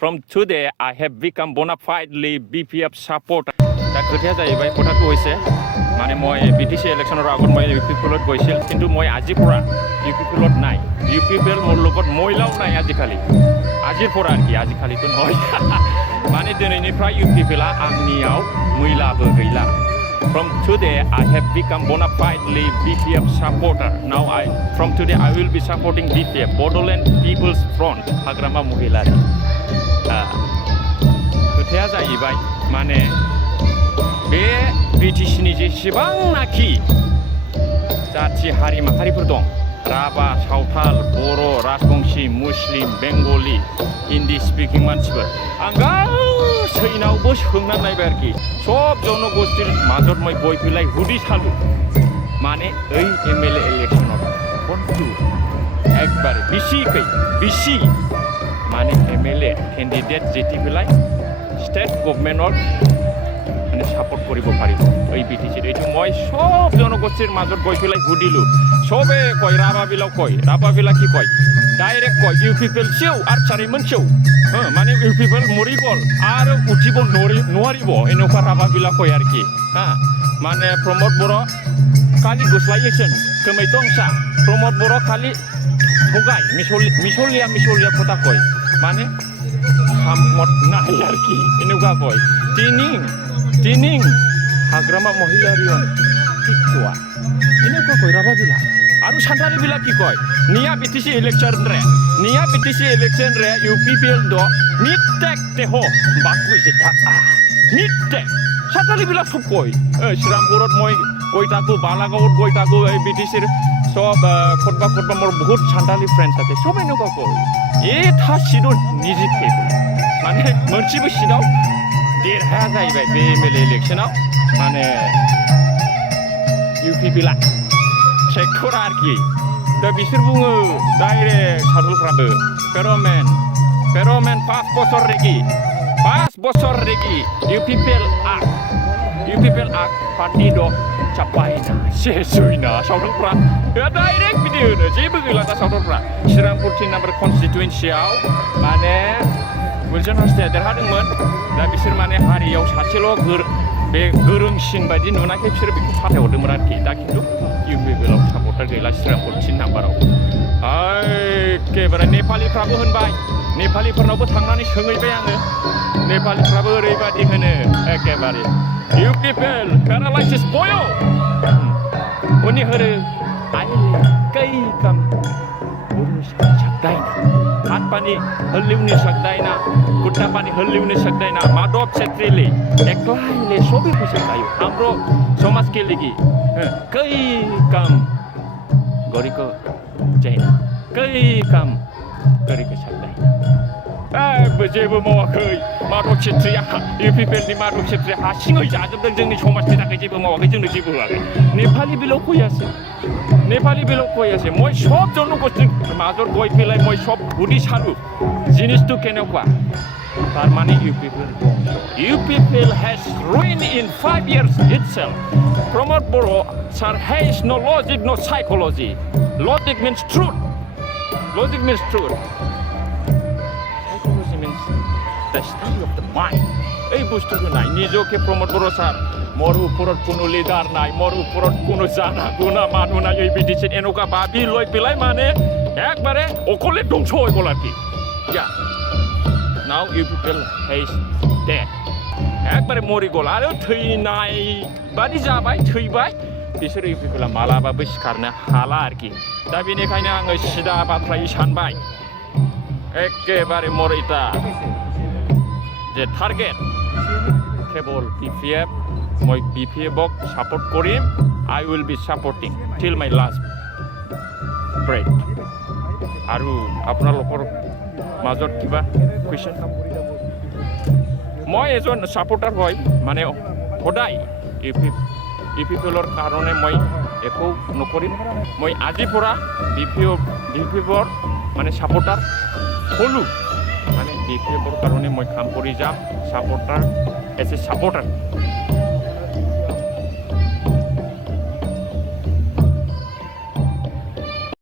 from today I have become bona fidely BPF supporter दा खोथाया जाहैबाय কথাটো হৈছে মানে মই বিটিসি ইলেকশনৰ আগত মই ইউপিপিএলত গৈছিল কিন্তু মই আজি পৰা ইউপিপিএলত নাই ইউপিপিএল মোৰ লগত মহিলাও নাই আজিৰ পৰা আর কি আজিকালিতো নহয় মানে দিনैनिफ्राय ইউপিপিএला आंनियाव মহিলাबो गैला From today, I have become bona fidely BPF supporter. Now, from today, I will be supporting BPF, Bodoland People's Front, Hagrama Mohilari. खोथाया जाहैबाय माने बे बिटिसिनि जेसेबांनाखि जाथि हारि माहारिफोर दं राभा सावथाल बर' राजबंशी मुस्लिम बेंगली हिन्दी स्पिकिं मानसिफोर आं गासैनावबो सोंनानै नायबाय आरोखि सब जनगोष्ठीर মাজত মই গৈ পেলাই হুদি চালো মানে এই এমএলএ ইলেকশনত কোনটো একবারে বেশি মানে এমএলএ ক্যান্ডিডেট যেটি পেলাই স্টেট গভৰ্নমেন্টৰ মানে সাপোৰ্ট কৰিব পাৰিব এই বিটিচিৰ এইটো মই সব জনগোষ্ঠীৰ মাজত গৈ পেলাই সুধিলো সবে কয় ৰাভাবিলা কি কয় ডাইৰেক্ট কয় ইউপিপিএল সেও আৰু চাৰিমন সেও মানে ইউপিপিএল মৰি গ'ল আৰু উঠিব নোৱাৰিব এনেকুৱা ৰাভাবিলা কয় আৰু কি মানে প্ৰমোদ বৰ' কালি গুছলাইয়েছেন खोमै दंसा प्रमोद बर' खालि थगाय मिसलिया কথা কয় মানে সামত নাই আর কি এনেকুৱা কয় Tining Hagrama Mohilarion Tiktua এনেকুৱা কয় ৰাভাবিলা আৰু সান্তালি বিলা কি কয় নিয়া বিটিসি ইলেকশন ৰে ইউপিপিএল দ মিটেক তেহ বাকু যেটা মিটেক সান্তালি বিলা সব কয় শ্ৰীৰামপুৰত মই গৈ থাকো বালাগাঁৱত গৈ থাকো এই বিটিসিৰ সব কতবা মোৰ বহুত সান্তালি ফ্ৰেন্ডস আছে সব এনেকুৱা কয় এটা সিটো নিজে থেকে মানে मोनसेबो সিটাव देरहाया जाहैबाय बे एमएलए इलेक्शनाव माने इउपिपिएला ट्रेक्टरा आरोखि दा बिसोर बुङो डाइरेक्ट साधुफ्राबो पेर'मेन 5 बছर रेगी इउपिपिएल आक पार्टी द चापायना सेसुइना सावथालफ्रा डाइरेक्ट बिदि होनो जेबो गैला दा सावथालफ्रा श्रीरामपुर 3 नाम्बार कन्स्टिटुएन्सियाव माने गुलशन हास्ताया देरहादोंमोन दा बिसोर माने हारियाव सासेल' बे गोरोंसिन बायदि नुनायखाय बिसोर बेखौ फाथायहरदोंमोन आरोखि दा खिन्थु इउपिपिएलाव सापर्टार गैला श्रीरामपुर 3 नाम्बाराव एखेबारे नेपालिफ्राबो होनबाय नेपालिफोरनावबो थांनानै सोंहैबाय आङो नेपालिफ्राबो ओरैबायदि होनो एखेबारे इउपिपिएल पेरालाइसिस बयो उनि होरो आइ कैकाम हात पानी हल्लिउनो सक्दैन खुट्टा पानी हल्लिउनो सक्दैन माधव छेत्रीले एक्लाइले सबै फैसकायो हाम्रो समाजकै लागि केही काम गरेको छैन केही काम गरेको सक्दैन जेबो मावाखै माधव छेत्रीया इउपिपिएलनि माधव छेत्रीया हारसिङै जाजोबदों जोंनि समाजनि थाखाय जेबो मावाखै जोंनो जेबो होआखै नेपाली बेलाव फैयासै মই সব জনগোষ্ঠীৰ মাজত গৈ পেলাই মই সব সুধি চালো জিনিসটো কেনেকুৱা তাৰ মানে UPPL has ruined in 5 years itself Pramod Boro sir has no logic no psychology logic means truth psychology means the study of the mind এই বস্তুটো নাই নিজকে প্রমোদ বড় স্যার মোৰ ওপৰত কোনো লিডাৰ নাই মোৰ ওপৰত কোনো জানা গুণা মানুহ নাই এই বিটিচিত এনেকুৱা ভাবি লৈ পেলাই মানে একবাৰে অকলে ধ্বংস হৈ গ'ল আৰু কি নাও ইউপিপিএল হেজ ডেড একবাৰে মৰি গ'ল আৰু থৈনাय बादि जाबाय थैबाय बिसोर इउपिपिएला मालाबाबो सिखारनो हाला आरो कि दा बेनिखायनो आङो सिदा बाथ्रायै सानबाय एखेबारे मोर इटा जे टार्गेट केवल BPF মই BPFক সাপোর্ট কৰিম I will be supporting till my last breath আৰু আপোনালোকৰ মাজত কিবা কুৱেশ্যন মই এজন সাপোৰ্টাৰ হয় মানে সদায় ইউপিপিএলৰ কাৰণে মই একো নকৰিম মই আজিৰ পৰা BPFৰ মানে সাপোৰ্টাৰ হলো মানে BPFৰ কাৰণে মই কাম কৰি যাম সাপোৰ্টাৰ এজ এ সাপোৰ্টাৰ